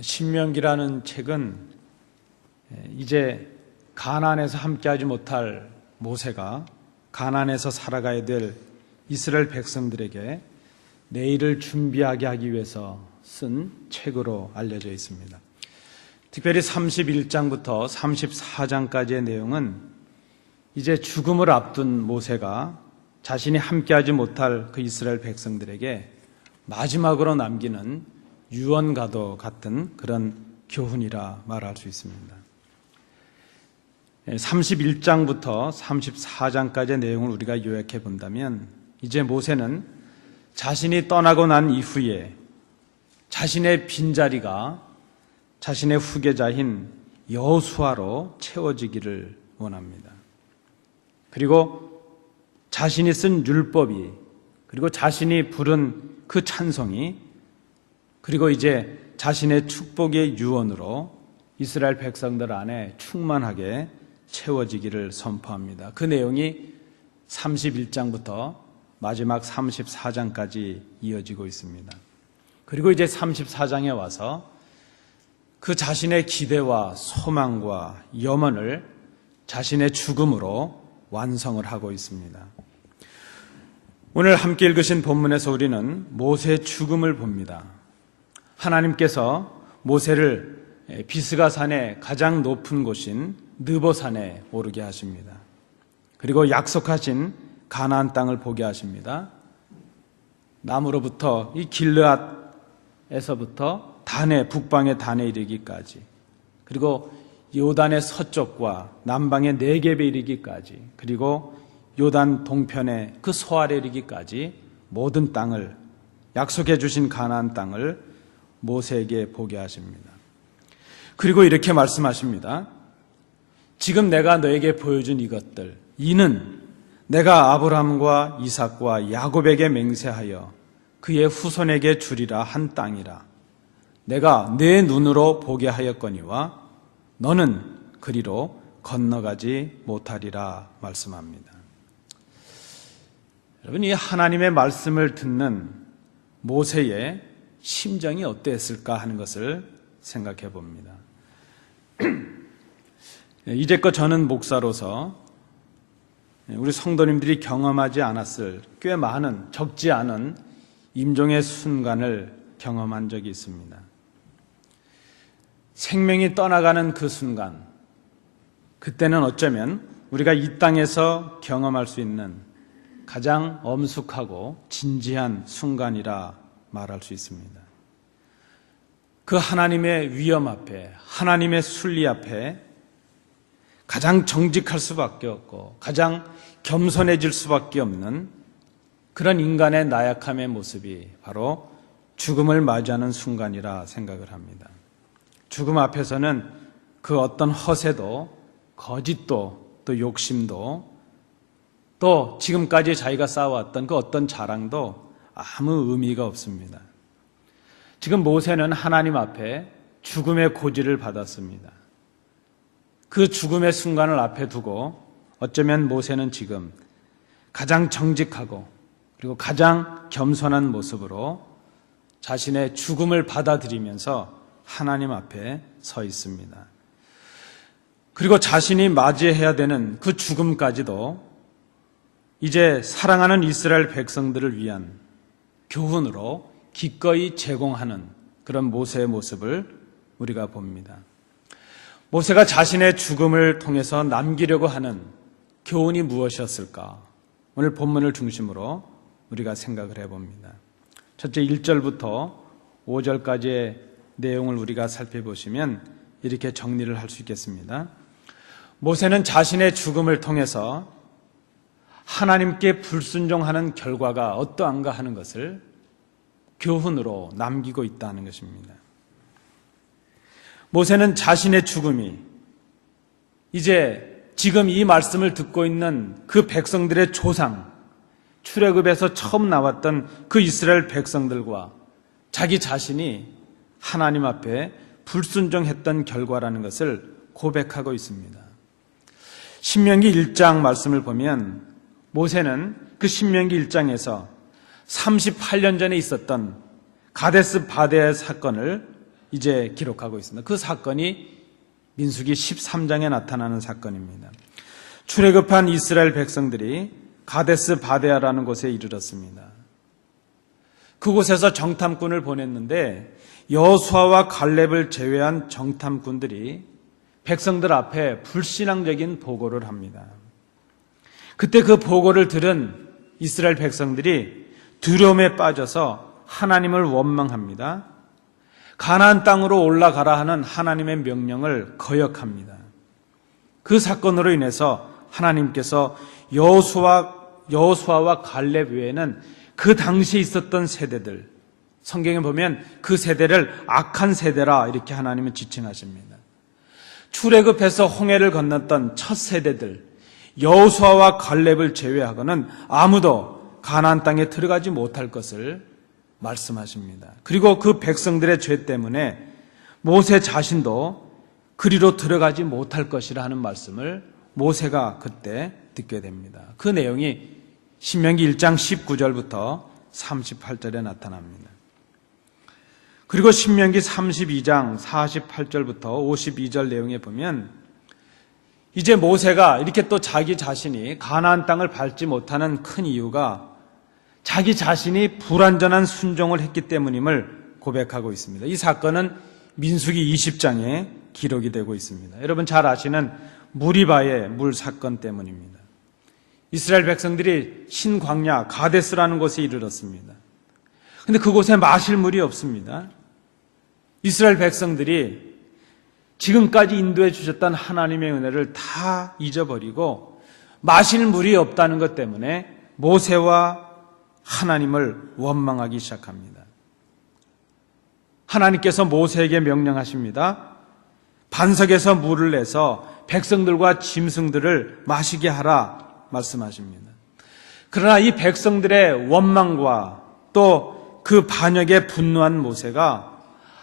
신명기라는 책은 이제 가나안에서 함께하지 못할 모세가 가나안에서 살아가야 될 이스라엘 백성들에게 내일을 준비하게 하기 위해서 쓴 책으로 알려져 있습니다. 특별히 31장부터 34장까지의 내용은 이제 죽음을 앞둔 모세가 자신이 함께하지 못할 그 이스라엘 백성들에게 마지막으로 남기는 유언과도 같은 그런 교훈이라 말할 수 있습니다. 31장부터 34장까지의 내용을 우리가 요약해 본다면 이제 모세는 자신이 떠나고 난 이후에 자신의 빈자리가 자신의 후계자인 여호수아로 채워지기를 원합니다. 그리고 자신이 쓴 율법이, 그리고 자신이 부른 그 찬송이, 그리고 이제 자신의 축복의 유언으로 이스라엘 백성들 안에 충만하게 채워지기를 선포합니다. 그 내용이 31장부터 마지막 34장까지 이어지고 있습니다. 그리고 이제 34장에 와서 그 자신의 기대와 소망과 염원을 자신의 죽음으로 완성을 하고 있습니다. 오늘 함께 읽으신 본문에서 우리는 모세의 죽음을 봅니다. 하나님께서 모세를 비스가산의 가장 높은 곳인 느보산에 오르게 하십니다. 그리고 약속하신 가나안 땅을 보게 하십니다. 남으로부터 이 길르앗에서부터 단에, 북방의 단에 이르기까지, 그리고 요단의 서쪽과 남방의 네겝에 이르기까지, 그리고 요단 동편의 그 소알에 이르기까지 모든 땅을, 약속해 주신 가나안 땅을 모세에게 보게 하십니다. 그리고 이렇게 말씀하십니다. 지금 내가 너에게 보여준 이것들, 이는 내가 아브라함과 이삭과 야곱에게 맹세하여 그의 후손에게 주리라 한 땅이라. 내가 내 눈으로 보게 하였거니와 너는 그리로 건너가지 못하리라 말씀합니다. 여러분, 이 하나님의 말씀을 듣는 모세의 심정이 어땠을까 하는 것을 생각해 봅니다. 이제껏 저는 목사로서 우리 성도님들이 경험하지 않았을 꽤 많은, 적지 않은 임종의 순간을 경험한 적이 있습니다. 생명이 떠나가는 그 순간, 그때는 어쩌면 우리가 이 땅에서 경험할 수 있는 가장 엄숙하고 진지한 순간이라 말할 수 있습니다. 그 하나님의 위엄 앞에, 하나님의 순리 앞에 가장 정직할 수밖에 없고 가장 겸손해질 수밖에 없는 그런 인간의 나약함의 모습이 바로 죽음을 맞이하는 순간이라 생각을 합니다. 죽음 앞에서는 그 어떤 허세도, 거짓도, 또 욕심도, 또 지금까지 자기가 쌓아왔던 그 어떤 자랑도 아무 의미가 없습니다. 지금 모세는 하나님 앞에 죽음의 고지를 받았습니다. 그 죽음의 순간을 앞에 두고 어쩌면 모세는 지금 가장 정직하고 그리고 가장 겸손한 모습으로 자신의 죽음을 받아들이면서 하나님 앞에 서 있습니다. 그리고 자신이 맞이해야 되는 그 죽음까지도 이제 사랑하는 이스라엘 백성들을 위한 교훈으로 기꺼이 제공하는 그런 모세의 모습을 우리가 봅니다. 모세가 자신의 죽음을 통해서 남기려고 하는 교훈이 무엇이었을까? 오늘 본문을 중심으로 우리가 생각을 해봅니다. 첫째 1절부터 5절까지의 내용을 우리가 살펴보시면 이렇게 정리를 할 수 있겠습니다. 모세는 자신의 죽음을 통해서 하나님께 불순종하는 결과가 어떠한가 하는 것을 교훈으로 남기고 있다는 것입니다. 모세는 자신의 죽음이 이제 지금 이 말씀을 듣고 있는 그 백성들의 조상, 출애굽에서 처음 나왔던 그 이스라엘 백성들과 자기 자신이 하나님 앞에 불순종했던 결과라는 것을 고백하고 있습니다. 신명기 1장 말씀을 보면 모세는 그 신명기 1장에서 38년 전에 있었던 가데스 바네아의 사건을 이제 기록하고 있습니다. 그 사건이 민수기 13장에 나타나는 사건입니다. 출애굽한 이스라엘 백성들이 가데스 바데아라는 곳에 이르렀습니다. 그곳에서 정탐꾼을 보냈는데 여호수아와 갈렙을 제외한 정탐꾼들이 백성들 앞에 불신앙적인 보고를 합니다. 그때 그 보고를 들은 이스라엘 백성들이 두려움에 빠져서 하나님을 원망합니다. 가나안 땅으로 올라가라 하는 하나님의 명령을 거역합니다. 그 사건으로 인해서 하나님께서 여호수아와 갈렙 외에는 그 당시에 있었던 세대들, 성경에 보면 그 세대를 악한 세대라 이렇게 하나님은 지칭하십니다. 출애굽해서 홍해를 건넜던 첫 세대들 여호수아와 갈렙을 제외하고는 아무도 가나안 땅에 들어가지 못할 것을 말씀하십니다. 그리고 그 백성들의 죄 때문에 모세 자신도 그리로 들어가지 못할 것이라 하는 말씀을 모세가 그때 듣게 됩니다. 그 내용이 신명기 1장 19절부터 38절에 나타납니다. 그리고 신명기 32장 48절부터 52절 내용에 보면 이제 모세가 이렇게 또 자기 자신이 가나안 땅을 밟지 못하는 큰 이유가 자기 자신이 불완전한 순종을 했기 때문임을 고백하고 있습니다. 이 사건은 민수기 20장에 기록이 되고 있습니다. 여러분 잘 아시는 무리바의 물 사건 때문입니다. 이스라엘 백성들이 신광야 가데스라는 곳에 이르렀습니다. 그런데 그곳에 마실 물이 없습니다. 이스라엘 백성들이 지금까지 인도해 주셨던 하나님의 은혜를 다 잊어버리고 마실 물이 없다는 것 때문에 모세와 하나님을 원망하기 시작합니다. 하나님께서 모세에게 명령하십니다. 반석에서 물을 내서 백성들과 짐승들을 마시게 하라 말씀하십니다. 그러나 이 백성들의 원망과 또 그 반역에 분노한 모세가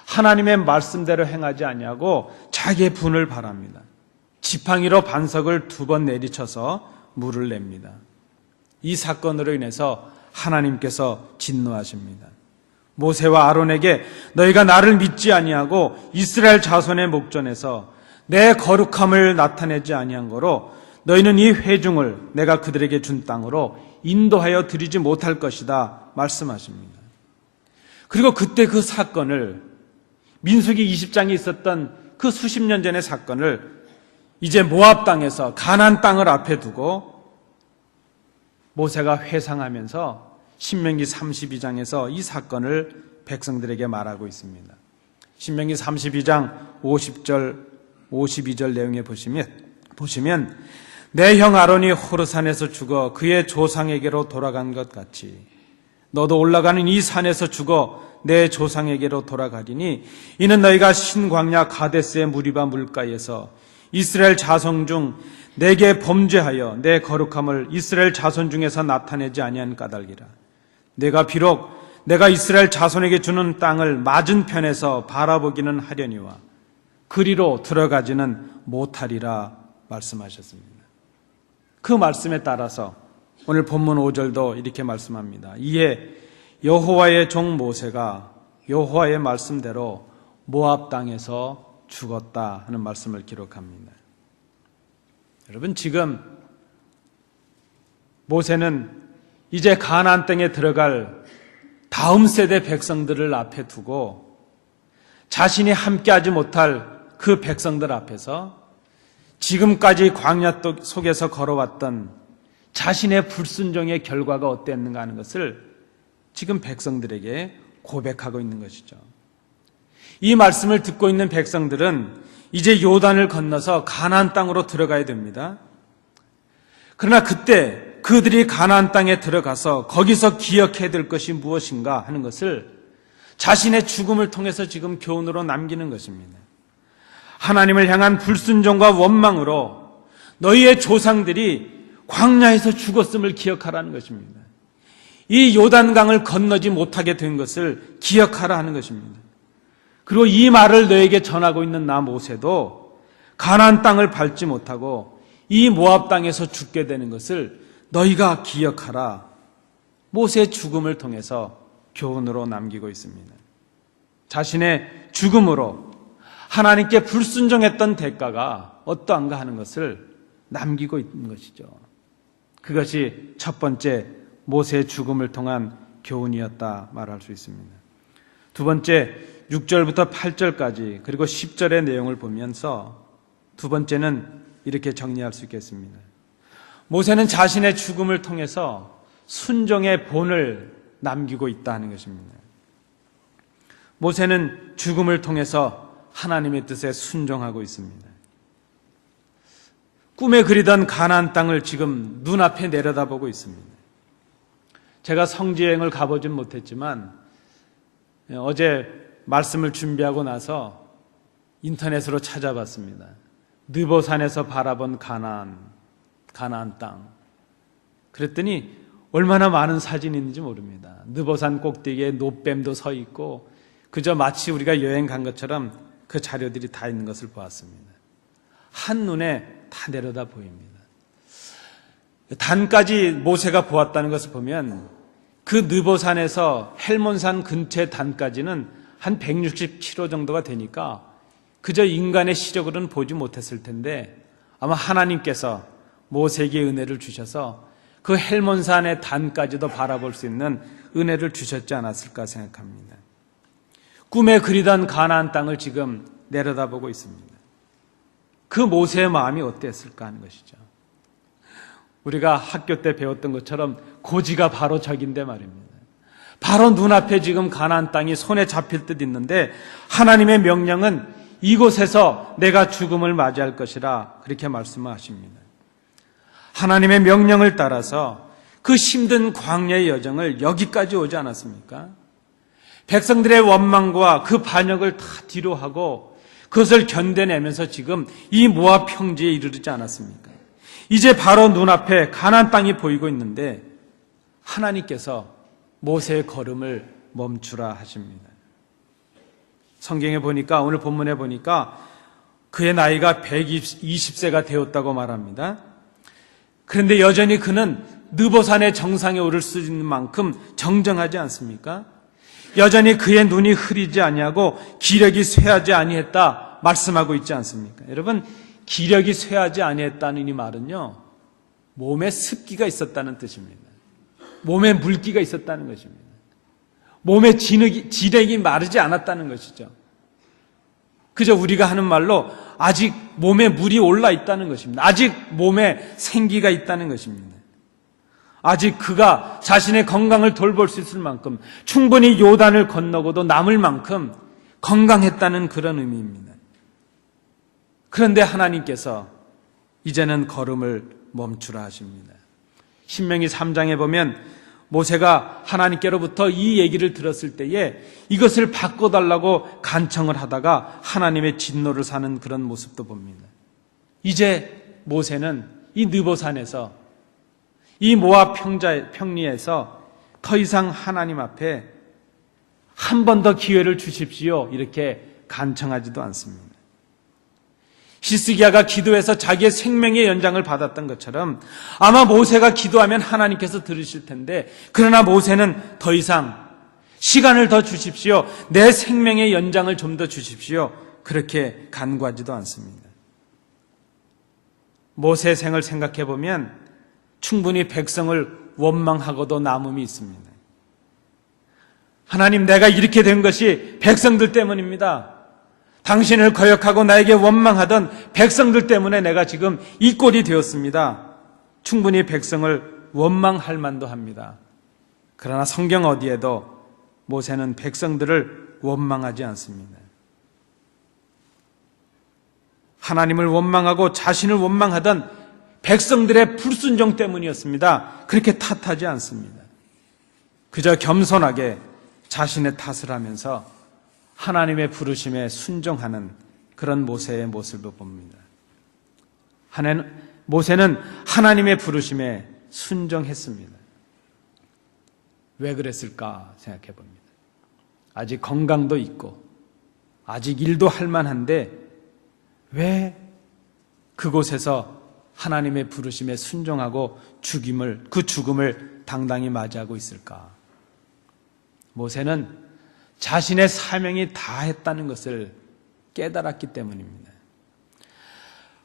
하나님의 말씀대로 행하지 아니하고 자기의 분을 발합니다. 지팡이로 반석을 2번 내리쳐서 물을 냅니다. 이 사건으로 인해서 하나님께서 진노하십니다. 모세와 아론에게 너희가 나를 믿지 아니하고 이스라엘 자손의 목전에서 내 거룩함을 나타내지 아니한 거로 너희는 이 회중을 내가 그들에게 준 땅으로 인도하여 드리지 못할 것이다 말씀하십니다. 그리고 그때 그 사건을 민수기 20장에 있었던 그 수십 년 전의 사건을 이제 모압 땅에서 가나안 땅을 앞에 두고 모세가 회상하면서 신명기 32장에서 이 사건을 백성들에게 말하고 있습니다. 신명기 32장 50절 52절 내용에 보시면 내 형 아론이 호르산에서 죽어 그의 조상에게로 돌아간 것 같이 너도 올라가는 이 산에서 죽어 내 조상에게로 돌아가리니 이는 너희가 신광야 가데스의 무리바 물가에서 이스라엘 자손 중 내게 범죄하여 내 거룩함을 이스라엘 자손 중에서 나타내지 아니한 까닭이라. 내가 비록 내가 이스라엘 자손에게 주는 땅을 맞은편에서 바라보기는 하려니와 그리로 들어가지는 못하리라 말씀하셨습니다. 그 말씀에 따라서 오늘 본문 5절도 이렇게 말씀합니다. 이에 여호와의 종 모세가 여호와의 말씀대로 모압 땅에서 죽었다 하는 말씀을 기록합니다. 여러분 지금 모세는 이제 가나안 땅에 들어갈 다음 세대 백성들을 앞에 두고 자신이 함께하지 못할 그 백성들 앞에서 지금까지 광야 속에서 걸어왔던 자신의 불순종의 결과가 어땠는가 하는 것을 지금 백성들에게 고백하고 있는 것이죠. 이 말씀을 듣고 있는 백성들은 이제 요단을 건너서 가나안 땅으로 들어가야 됩니다. 그러나 그때 그들이 가나안 땅에 들어가서 거기서 기억해야 될 것이 무엇인가 하는 것을 자신의 죽음을 통해서 지금 교훈으로 남기는 것입니다. 하나님을 향한 불순종과 원망으로 너희의 조상들이 광야에서 죽었음을 기억하라는 것입니다. 이 요단강을 건너지 못하게 된 것을 기억하라 하는 것입니다. 그리고 이 말을 너에게 전하고 있는 나 모세도 가나안 땅을 밟지 못하고 이 모압 땅에서 죽게 되는 것을 너희가 기억하라. 모세의 죽음을 통해서 교훈으로 남기고 있습니다. 자신의 죽음으로 하나님께 불순종했던 대가가 어떠한가 하는 것을 남기고 있는 것이죠. 그것이 첫 번째 모세의 죽음을 통한 교훈이었다 말할 수 있습니다. 두 번째 6절부터 8절까지 그리고 10절의 내용을 보면서 두 번째는 이렇게 정리할 수 있겠습니다. 모세는 자신의 죽음을 통해서 순종의 본을 남기고 있다는 것입니다. 모세는 죽음을 통해서 하나님의 뜻에 순종하고 있습니다. 꿈에 그리던 가나안 땅을 지금 눈앞에 내려다보고 있습니다. 제가 성지여행을 가보진 못했지만 어제 말씀을 준비하고 나서 인터넷으로 찾아봤습니다. 느보산에서 바라본 가나안 땅. 그랬더니 얼마나 많은 사진이 있는지 모릅니다. 느보산 꼭대기에 노뱀도 서 있고 그저 마치 우리가 여행 간 것처럼 그 자료들이 다 있는 것을 보았습니다. 한눈에 다 내려다 보입니다. 단까지 모세가 보았다는 것을 보면 그 느보산에서 헬몬산 근처의 단까지는 한 160km 정도가 되니까 그저 인간의 시력으로는 보지 못했을 텐데 아마 하나님께서 모세에게 은혜를 주셔서 그 헬몬산의 단까지도 바라볼 수 있는 은혜를 주셨지 않았을까 생각합니다. 꿈에 그리던 가나안 땅을 지금 내려다보고 있습니다. 그 모세의 마음이 어땠을까 하는 것이죠. 우리가 학교 때 배웠던 것처럼 고지가 바로 저긴데 말입니다. 바로 눈앞에 지금 가나안 땅이 손에 잡힐 듯 있는데 하나님의 명령은 이곳에서 내가 죽음을 맞이할 것이라 그렇게 말씀하십니다. 하나님의 명령을 따라서 그 힘든 광야의 여정을 여기까지 오지 않았습니까? 백성들의 원망과 그 반역을 다 뒤로 하고 그것을 견뎌내면서 지금 이 모압 평지에 이르지 않았습니까? 이제 바로 눈앞에 가나안 땅이 보이고 있는데 하나님께서 모세의 걸음을 멈추라 하십니다. 성경에 보니까 오늘 본문에 보니까 그의 나이가 120세가 되었다고 말합니다. 그런데 여전히 그는 느보산의 정상에 오를 수 있는 만큼 정정하지 않습니까? 여전히 그의 눈이 흐리지 아니하고 기력이 쇠하지 아니했다 말씀하고 있지 않습니까? 여러분, 기력이 쇠하지 아니했다는 이 말은요, 몸에 습기가 있었다는 뜻입니다. 몸에 물기가 있었다는 것입니다. 몸에 지력이 마르지 않았다는 것이죠. 그저 우리가 하는 말로 아직 몸에 물이 올라 있다는 것입니다. 아직 몸에 생기가 있다는 것입니다. 아직 그가 자신의 건강을 돌볼 수 있을 만큼 충분히 요단을 건너고도 남을 만큼 건강했다는 그런 의미입니다. 그런데 하나님께서 이제는 걸음을 멈추라 하십니다. 신명기 3장에 보면 모세가 하나님께로부터 이 얘기를 들었을 때에 이것을 바꿔달라고 간청을 하다가 하나님의 진노를 사는 그런 모습도 봅니다. 이제 모세는 이 느보산에서 이 모압 평리에서 더 이상 하나님 앞에 한 번 더 기회를 주십시오 이렇게 간청하지도 않습니다. 히스기야가 기도해서 자기의 생명의 연장을 받았던 것처럼 아마 모세가 기도하면 하나님께서 들으실 텐데 그러나 모세는 더 이상 시간을 더 주십시오. 내 생명의 연장을 좀 더 주십시오. 그렇게 간구하지도 않습니다. 모세의 생을 생각해 보면 충분히 백성을 원망하고도 남음이 있습니다. 하나님, 내가 이렇게 된 것이 백성들 때문입니다. 당신을 거역하고 나에게 원망하던 백성들 때문에 내가 지금 이 꼴이 되었습니다. 충분히 백성을 원망할 만도 합니다. 그러나 성경 어디에도 모세는 백성들을 원망하지 않습니다. 하나님을 원망하고 자신을 원망하던 백성들의 불순종 때문이었습니다. 그렇게 탓하지 않습니다. 그저 겸손하게 자신의 탓을 하면서 하나님의 부르심에 순종하는 그런 모세의 모습을 봅니다. 모세는 하나님의 부르심에 순종했습니다. 왜 그랬을까 생각해 봅니다. 아직 건강도 있고 아직 일도 할 만한데 왜 그곳에서 하나님의 부르심에 순종하고 그 죽음을 당당히 맞이하고 있을까? 모세는 자신의 사명이 다했다는 것을 깨달았기 때문입니다.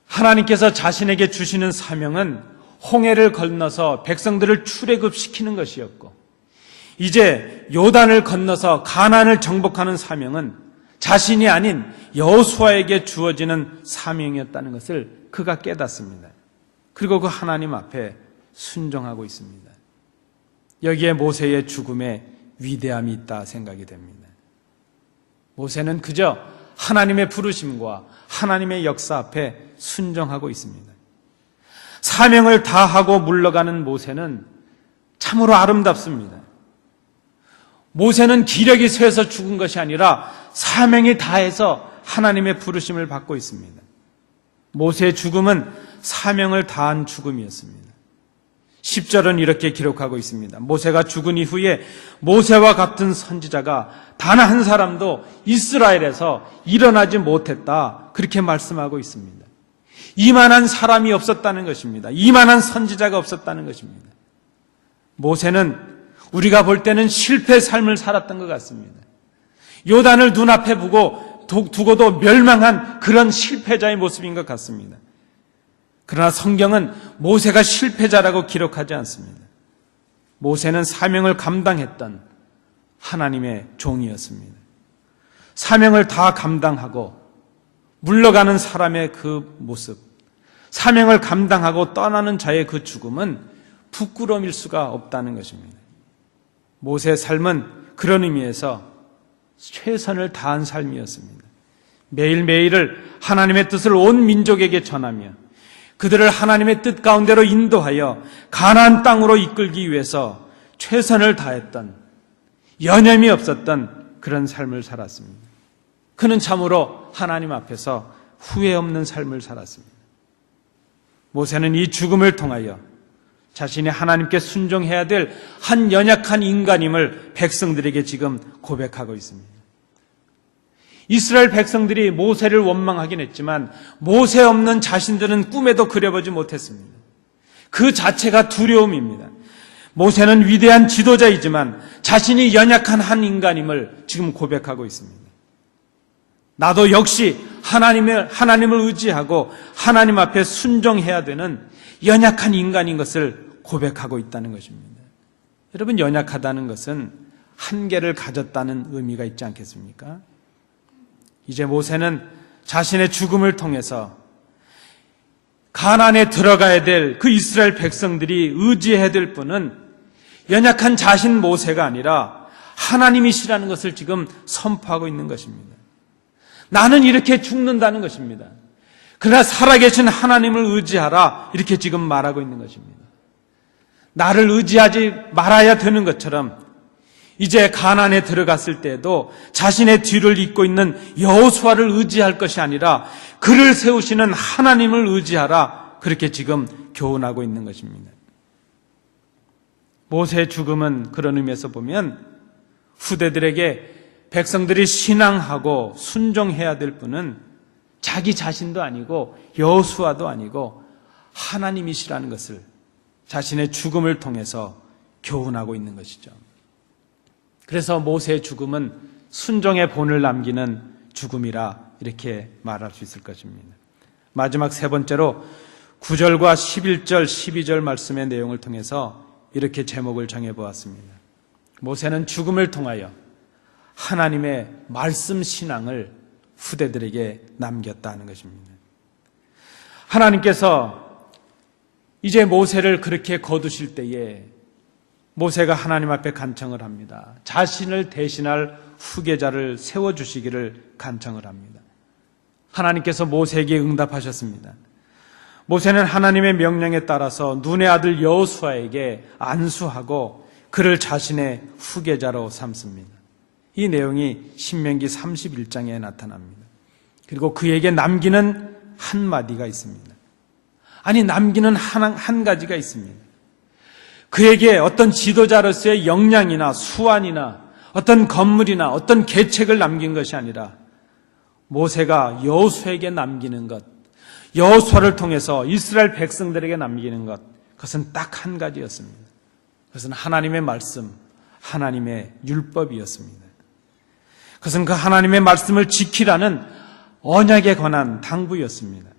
하나님께서 자신에게 주시는 사명은 홍해를 건너서 백성들을 출애굽시키는 것이었고, 이제 요단을 건너서 가나안을 정복하는 사명은 자신이 아닌 여호수아에게 주어지는 사명이었다는 것을 그가 깨닫습니다. 그리고 그 하나님 앞에 순종하고 있습니다. 여기에 모세의 죽음에 위대함이 있다 생각이 됩니다. 모세는 그저 하나님의 부르심과 하나님의 역사 앞에 순종하고 있습니다. 사명을 다하고 물러가는 모세는 참으로 아름답습니다. 모세는 기력이 쇠서 죽은 것이 아니라 사명이 다해서 하나님의 부르심을 받고 있습니다. 모세의 죽음은 사명을 다한 죽음이었습니다. 10절은 이렇게 기록하고 있습니다. 모세가 죽은 이후에 모세와 같은 선지자가 단 한 사람도 이스라엘에서 일어나지 못했다, 그렇게 말씀하고 있습니다. 이만한 사람이 없었다는 것입니다. 이만한 선지자가 없었다는 것입니다. 모세는 우리가 볼 때는 실패의 삶을 살았던 것 같습니다. 요단을 눈앞에 두고도 멸망한 그런 실패자의 모습인 것 같습니다. 그러나 성경은 모세가 실패자라고 기록하지 않습니다. 모세는 사명을 감당했던 하나님의 종이었습니다. 사명을 다 감당하고 물러가는 사람의 그 모습, 사명을 감당하고 떠나는 자의 그 죽음은 부끄러움일 수가 없다는 것입니다. 모세의 삶은 그런 의미에서 최선을 다한 삶이었습니다. 매일매일을 하나님의 뜻을 온 민족에게 전하며 그들을 하나님의 뜻 가운데로 인도하여 가나안 땅으로 이끌기 위해서 최선을 다했던, 여념이 없었던 그런 삶을 살았습니다. 그는 참으로 하나님 앞에서 후회 없는 삶을 살았습니다. 모세는 이 죽음을 통하여 자신이 하나님께 순종해야 될 한 연약한 인간임을 백성들에게 지금 고백하고 있습니다. 이스라엘 백성들이 모세를 원망하긴 했지만 모세 없는 자신들은 꿈에도 그려보지 못했습니다. 그 자체가 두려움입니다. 모세는 위대한 지도자이지만 자신이 연약한 한 인간임을 지금 고백하고 있습니다. 나도 역시 하나님을 의지하고 하나님 앞에 순종해야 되는 연약한 인간인 것을 고백하고 있다는 것입니다. 여러분, 연약하다는 것은 한계를 가졌다는 의미가 있지 않겠습니까? 이제 모세는 자신의 죽음을 통해서 가나안에 들어가야 될 그 이스라엘 백성들이 의지해야 될 분은 연약한 자신 모세가 아니라 하나님이시라는 것을 지금 선포하고 있는 것입니다. 나는 이렇게 죽는다는 것입니다. 그러나 살아계신 하나님을 의지하라, 이렇게 지금 말하고 있는 것입니다. 나를 의지하지 말아야 되는 것처럼 이제 가나안에 들어갔을 때에도 자신의 뒤를 잇고 있는 여호수아를 의지할 것이 아니라 그를 세우시는 하나님을 의지하라, 그렇게 지금 교훈하고 있는 것입니다. 모세의 죽음은 그런 의미에서 보면 후대들에게 백성들이 신앙하고 순종해야 될 분은 자기 자신도 아니고 여호수아도 아니고 하나님이시라는 것을 자신의 죽음을 통해서 교훈하고 있는 것이죠. 그래서 모세의 죽음은 순종의 본을 남기는 죽음이라 이렇게 말할 수 있을 것입니다. 마지막 세 번째로 9절과 11절, 12절 말씀의 내용을 통해서 이렇게 제목을 정해보았습니다. 모세는 죽음을 통하여 하나님의 말씀 신앙을 후대들에게 남겼다는 것입니다. 하나님께서 이제 모세를 그렇게 거두실 때에 모세가 하나님 앞에 간청을 합니다. 자신을 대신할 후계자를 세워주시기를 간청을 합니다. 하나님께서 모세에게 응답하셨습니다. 모세는 하나님의 명령에 따라서 눈의 아들 여호수아에게 안수하고 그를 자신의 후계자로 삼습니다. 이 내용이 신명기 31장에 나타납니다. 그리고 그에게 남기는 한마디가 있습니다. 아니, 남기는 한 가지가 있습니다. 그에게 어떤 지도자로서의 역량이나 수완이나 어떤 건물이나 어떤 계책을 남긴 것이 아니라 모세가 여호수아에게 남기는 것, 여호수아를 통해서 이스라엘 백성들에게 남기는 것, 그것은 딱 한 가지였습니다. 그것은 하나님의 말씀, 하나님의 율법이었습니다. 그것은 그 하나님의 말씀을 지키라는 언약에 관한 당부였습니다.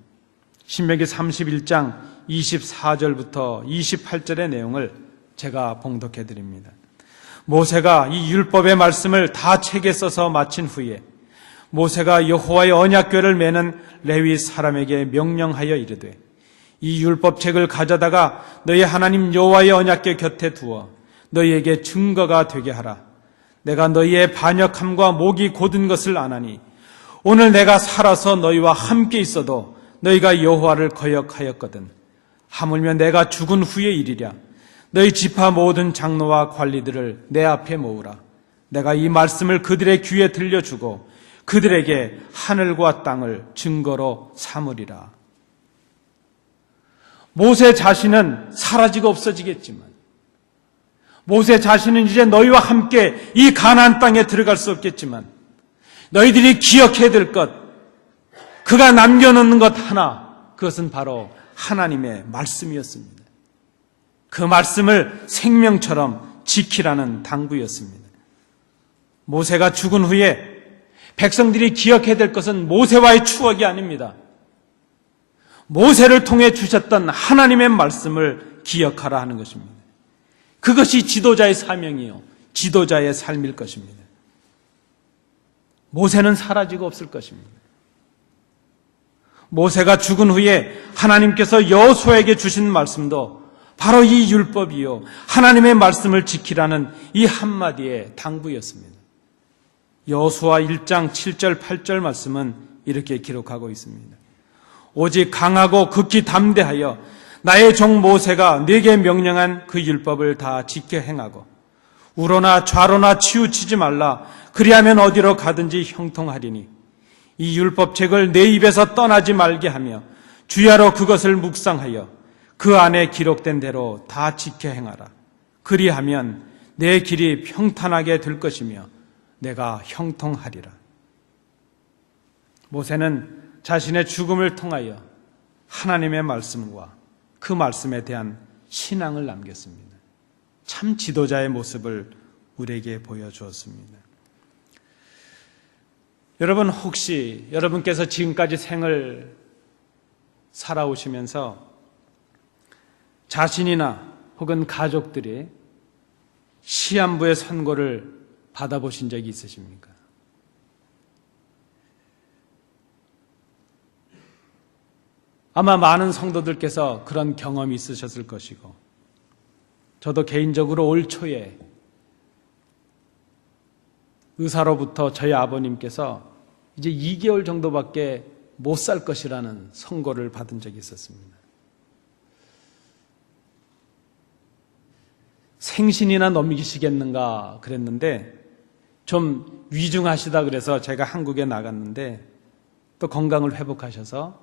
신명기 31장 24절부터 28절의 내용을 제가 봉독해 드립니다. 모세가 이 율법의 말씀을 다 책에 써서 마친 후에 모세가 여호와의 언약궤를 매는 레위 사람에게 명령하여 이르되 이 율법책을 가져다가 너희 하나님 여호와의 언약궤 곁에 두어 너희에게 증거가 되게 하라. 내가 너희의 반역함과 목이 곧은 것을 아나니 오늘 내가 살아서 너희와 함께 있어도 너희가 여호와를 거역하였거든. 하물며 내가 죽은 후에 일이랴. 너희 지파 모든 장로와 관리들을 내 앞에 모으라. 내가 이 말씀을 그들의 귀에 들려주고 그들에게 하늘과 땅을 증거로 삼으리라. 모세 자신은 사라지고 없어지겠지만 모세 자신은 이제 너희와 함께 이 가나안 땅에 들어갈 수 없겠지만 너희들이 기억해야 될 것, 그가 남겨놓는 것 하나, 그것은 바로 하나님의 말씀이었습니다. 그 말씀을 생명처럼 지키라는 당부였습니다. 모세가 죽은 후에 백성들이 기억해야 될 것은 모세와의 추억이 아닙니다. 모세를 통해 주셨던 하나님의 말씀을 기억하라 하는 것입니다. 그것이 지도자의 사명이요, 지도자의 삶일 것입니다. 모세는 사라지고 없을 것입니다. 모세가 죽은 후에 하나님께서 여호수아에게 주신 말씀도 바로 이 율법이요, 하나님의 말씀을 지키라는 이 한마디의 당부였습니다. 여호수아 1장 7절 8절 말씀은 이렇게 기록하고 있습니다. 오직 강하고 극히 담대하여 나의 종 모세가 네게 명령한 그 율법을 다 지켜 행하고 우로나 좌로나 치우치지 말라. 그리하면 어디로 가든지 형통하리니 이 율법책을 내 입에서 떠나지 말게 하며 주야로 그것을 묵상하여 그 안에 기록된 대로 다 지켜 행하라. 그리하면 내 길이 평탄하게 될 것이며 내가 형통하리라. 모세는 자신의 죽음을 통하여 하나님의 말씀과 그 말씀에 대한 신앙을 남겼습니다. 참 지도자의 모습을 우리에게 보여주었습니다. 여러분, 혹시 여러분께서 지금까지 생을 살아오시면서 자신이나 혹은 가족들이 시한부의 선고를 받아보신 적이 있으십니까? 아마 많은 성도들께서 그런 경험이 있으셨을 것이고, 저도 개인적으로 올 초에 의사로부터 저희 아버님께서 이제 2개월 정도밖에 못 살 것이라는 선고를 받은 적이 있었습니다. 생신이나 넘기시겠는가 그랬는데 좀 위중하시다 그래서 제가 한국에 나갔는데 또 건강을 회복하셔서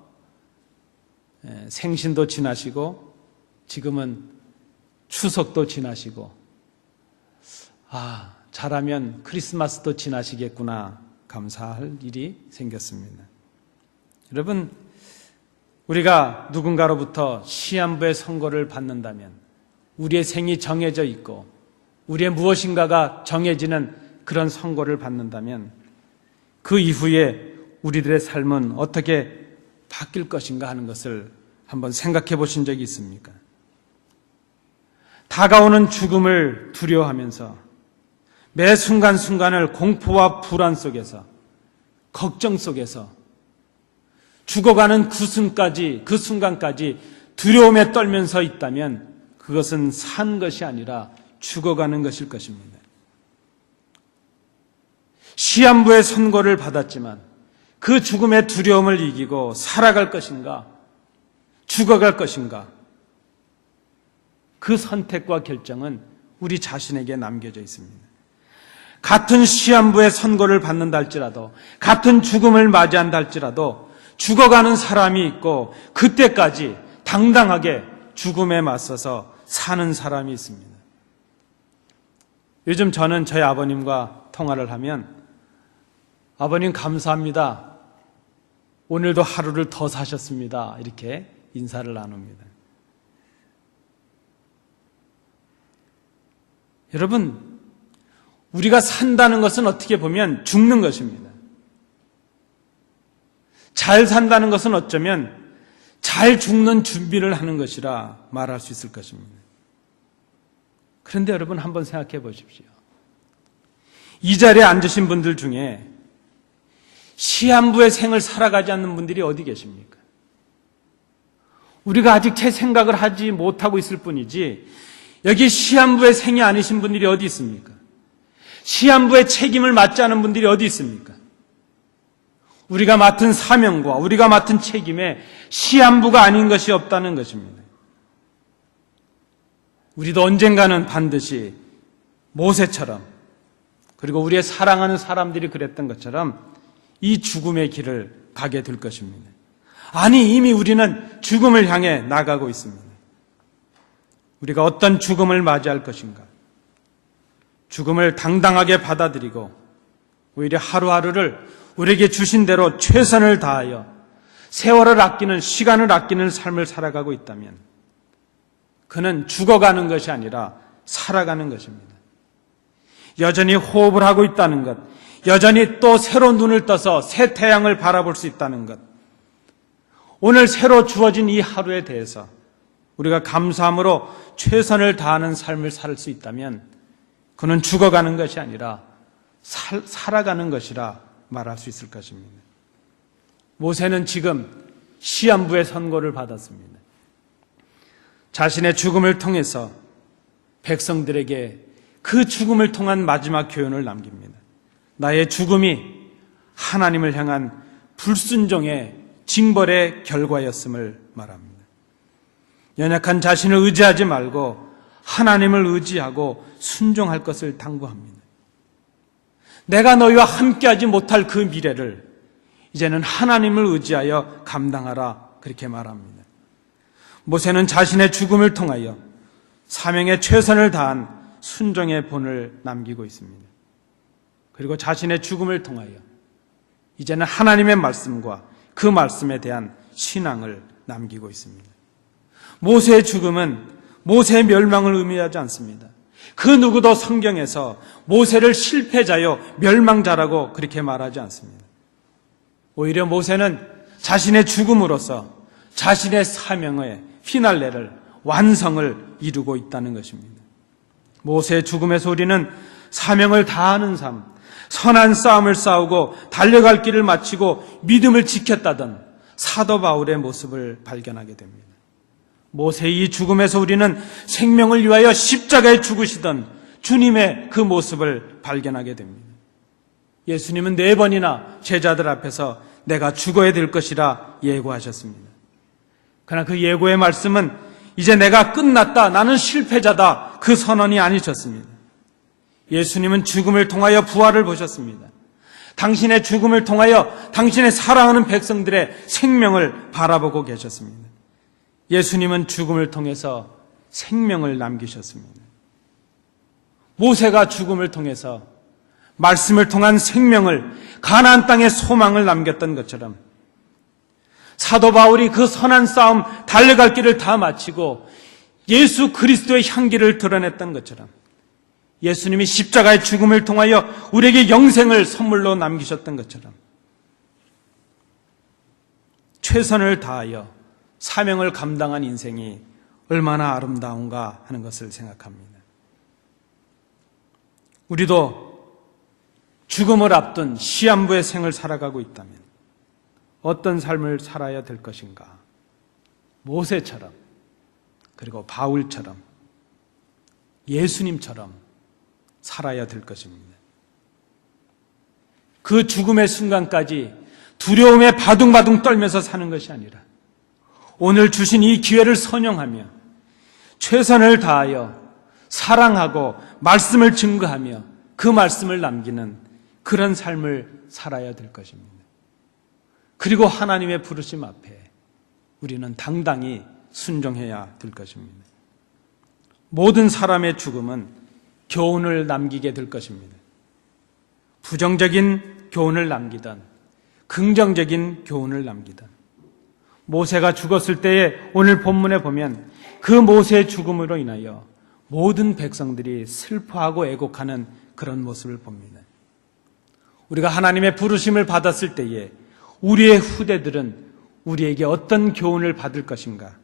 생신도 지나시고 지금은 추석도 지나시고 잘하면 크리스마스도 지나시겠구나 감사할 일이 생겼습니다. 여러분, 우리가 누군가로부터 시한부의 선고를 받는다면 우리의 생이 정해져 있고 우리의 무엇인가가 정해지는 그런 선고를 받는다면 그 이후에 우리들의 삶은 어떻게 바뀔 것인가 하는 것을 한번 생각해 보신 적이 있습니까? 다가오는 죽음을 두려워하면서 매 순간순간을 공포와 불안 속에서 걱정 속에서 죽어가는 그 순간까지 두려움에 떨면서 있다면 그것은 산 것이 아니라 죽어가는 것일 것입니다. 시한부의 선고를 받았지만 그 죽음의 두려움을 이기고 살아갈 것인가, 죽어갈 것인가, 그 선택과 결정은 우리 자신에게 남겨져 있습니다. 같은 시한부의 선고를 받는다 할지라도, 같은 죽음을 맞이한다 할지라도 죽어가는 사람이 있고 그때까지 당당하게 죽음에 맞서서 사는 사람이 있습니다. 요즘 저는 저희 아버님과 통화를 하면 아버님 감사합니다. 오늘도 하루를 더 사셨습니다. 이렇게 인사를 나눕니다. 여러분, 우리가 산다는 것은 어떻게 보면 죽는 것입니다. 잘 산다는 것은 어쩌면 잘 죽는 준비를 하는 것이라 말할 수 있을 것입니다. 그런데 여러분 한번 생각해 보십시오. 이 자리에 앉으신 분들 중에 시한부의 생을 살아가지 않는 분들이 어디 계십니까? 우리가 아직 제 생각을 하지 못하고 있을 뿐이지 여기 시한부의 생이 아니신 분들이 어디 있습니까? 시한부의 책임을 맡지 않은 분들이 어디 있습니까? 우리가 맡은 사명과 우리가 맡은 책임에 시한부가 아닌 것이 없다는 것입니다. 우리도 언젠가는 반드시 모세처럼 그리고 우리의 사랑하는 사람들이 그랬던 것처럼 이 죽음의 길을 가게 될 것입니다. 아니, 이미 우리는 죽음을 향해 나가고 있습니다. 우리가 어떤 죽음을 맞이할 것인가? 죽음을 당당하게 받아들이고 오히려 하루하루를 우리에게 주신 대로 최선을 다하여 세월을 아끼는, 시간을 아끼는 삶을 살아가고 있다면 그는 죽어가는 것이 아니라 살아가는 것입니다. 여전히 호흡을 하고 있다는 것, 여전히 또 새로 눈을 떠서 새 태양을 바라볼 수 있다는 것, 오늘 새로 주어진 이 하루에 대해서 우리가 감사함으로 최선을 다하는 삶을 살 수 있다면 그는 죽어가는 것이 아니라 살아가는 것이라 말할 수 있을 것입니다. 모세는 지금 시한부의 선고를 받았습니다. 자신의 죽음을 통해서 백성들에게 그 죽음을 통한 마지막 교훈을 남깁니다. 나의 죽음이 하나님을 향한 불순종의 징벌의 결과였음을 말합니다. 연약한 자신을 의지하지 말고 하나님을 의지하고 순종할 것을 당부합니다. 내가 너희와 함께하지 못할 그 미래를 이제는 하나님을 의지하여 감당하라, 그렇게 말합니다. 모세는 자신의 죽음을 통하여 사명에 최선을 다한 순종의 본을 남기고 있습니다. 그리고 자신의 죽음을 통하여 이제는 하나님의 말씀과 그 말씀에 대한 신앙을 남기고 있습니다. 모세의 죽음은 모세의 멸망을 의미하지 않습니다. 그 누구도 성경에서 모세를 실패자요 멸망자라고 그렇게 말하지 않습니다. 오히려 모세는 자신의 죽음으로써 자신의 사명의 피날레를, 완성을 이루고 있다는 것입니다. 모세의 죽음에서 우리는 사명을 다하는 삶, 선한 싸움을 싸우고 달려갈 길을 마치고 믿음을 지켰다던 사도 바울의 모습을 발견하게 됩니다. 모세의 이 죽음에서 우리는 생명을 위하여 십자가에 죽으시던 주님의 그 모습을 발견하게 됩니다. 예수님은 4번이나 제자들 앞에서 내가 죽어야 될 것이라 예고하셨습니다. 그러나 그 예고의 말씀은 이제 내가 끝났다, 나는 실패자다, 그 선언이 아니셨습니다. 예수님은 죽음을 통하여 부활을 보셨습니다. 당신의 죽음을 통하여 당신의 사랑하는 백성들의 생명을 바라보고 계셨습니다. 예수님은 죽음을 통해서 생명을 남기셨습니다. 모세가 죽음을 통해서 말씀을 통한 생명을, 가나안 땅의 소망을 남겼던 것처럼 사도 바울이 그 선한 싸움, 달려갈 길을 다 마치고 예수 그리스도의 향기를 드러냈던 것처럼 예수님이 십자가의 죽음을 통하여 우리에게 영생을 선물로 남기셨던 것처럼 최선을 다하여 사명을 감당한 인생이 얼마나 아름다운가 하는 것을 생각합니다. 우리도 죽음을 앞둔 시한부의 생을 살아가고 있다면 어떤 삶을 살아야 될 것인가? 모세처럼, 그리고 바울처럼, 예수님처럼 살아야 될 것입니다. 그 죽음의 순간까지 두려움에 바둥바둥 떨면서 사는 것이 아니라 오늘 주신 이 기회를 선용하며 최선을 다하여 사랑하고 말씀을 증거하며 그 말씀을 남기는 그런 삶을 살아야 될 것입니다. 그리고 하나님의 부르심 앞에 우리는 당당히 순종해야 될 것입니다. 모든 사람의 죽음은 교훈을 남기게 될 것입니다. 부정적인 교훈을 남기든 긍정적인 교훈을 남기든 모세가 죽었을 때에 오늘 본문에 보면 그 모세의 죽음으로 인하여 모든 백성들이 슬퍼하고 애곡하는 그런 모습을 봅니다. 우리가 하나님의 부르심을 받았을 때에 우리의 후대들은 우리에게 어떤 교훈을 받을 것인가?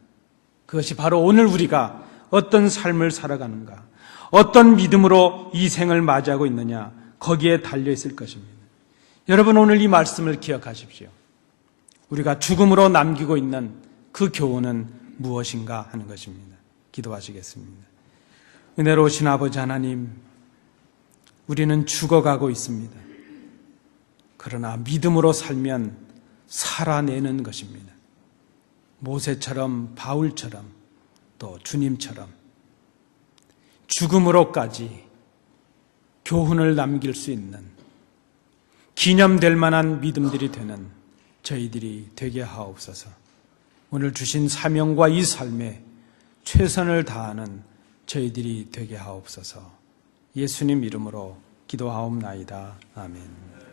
그것이 바로 오늘 우리가 어떤 삶을 살아가는가? 어떤 믿음으로 이 생을 맞이하고 있느냐? 거기에 달려 있을 것입니다. 여러분, 오늘 이 말씀을 기억하십시오. 우리가 죽음으로 남기고 있는 그 교훈은 무엇인가 하는 것입니다. 기도하시겠습니다. 은혜로우신 아버지 하나님, 우리는 죽어가고 있습니다. 그러나 믿음으로 살면 살아내는 것입니다. 모세처럼, 바울처럼, 또 주님처럼 죽음으로까지 교훈을 남길 수 있는 기념될 만한 믿음들이 되는 저희들이 되게 하옵소서. 오늘 주신 사명과 이 삶에 최선을 다하는 저희들이 되게 하옵소서. 예수님 이름으로 기도하옵나이다. 아멘.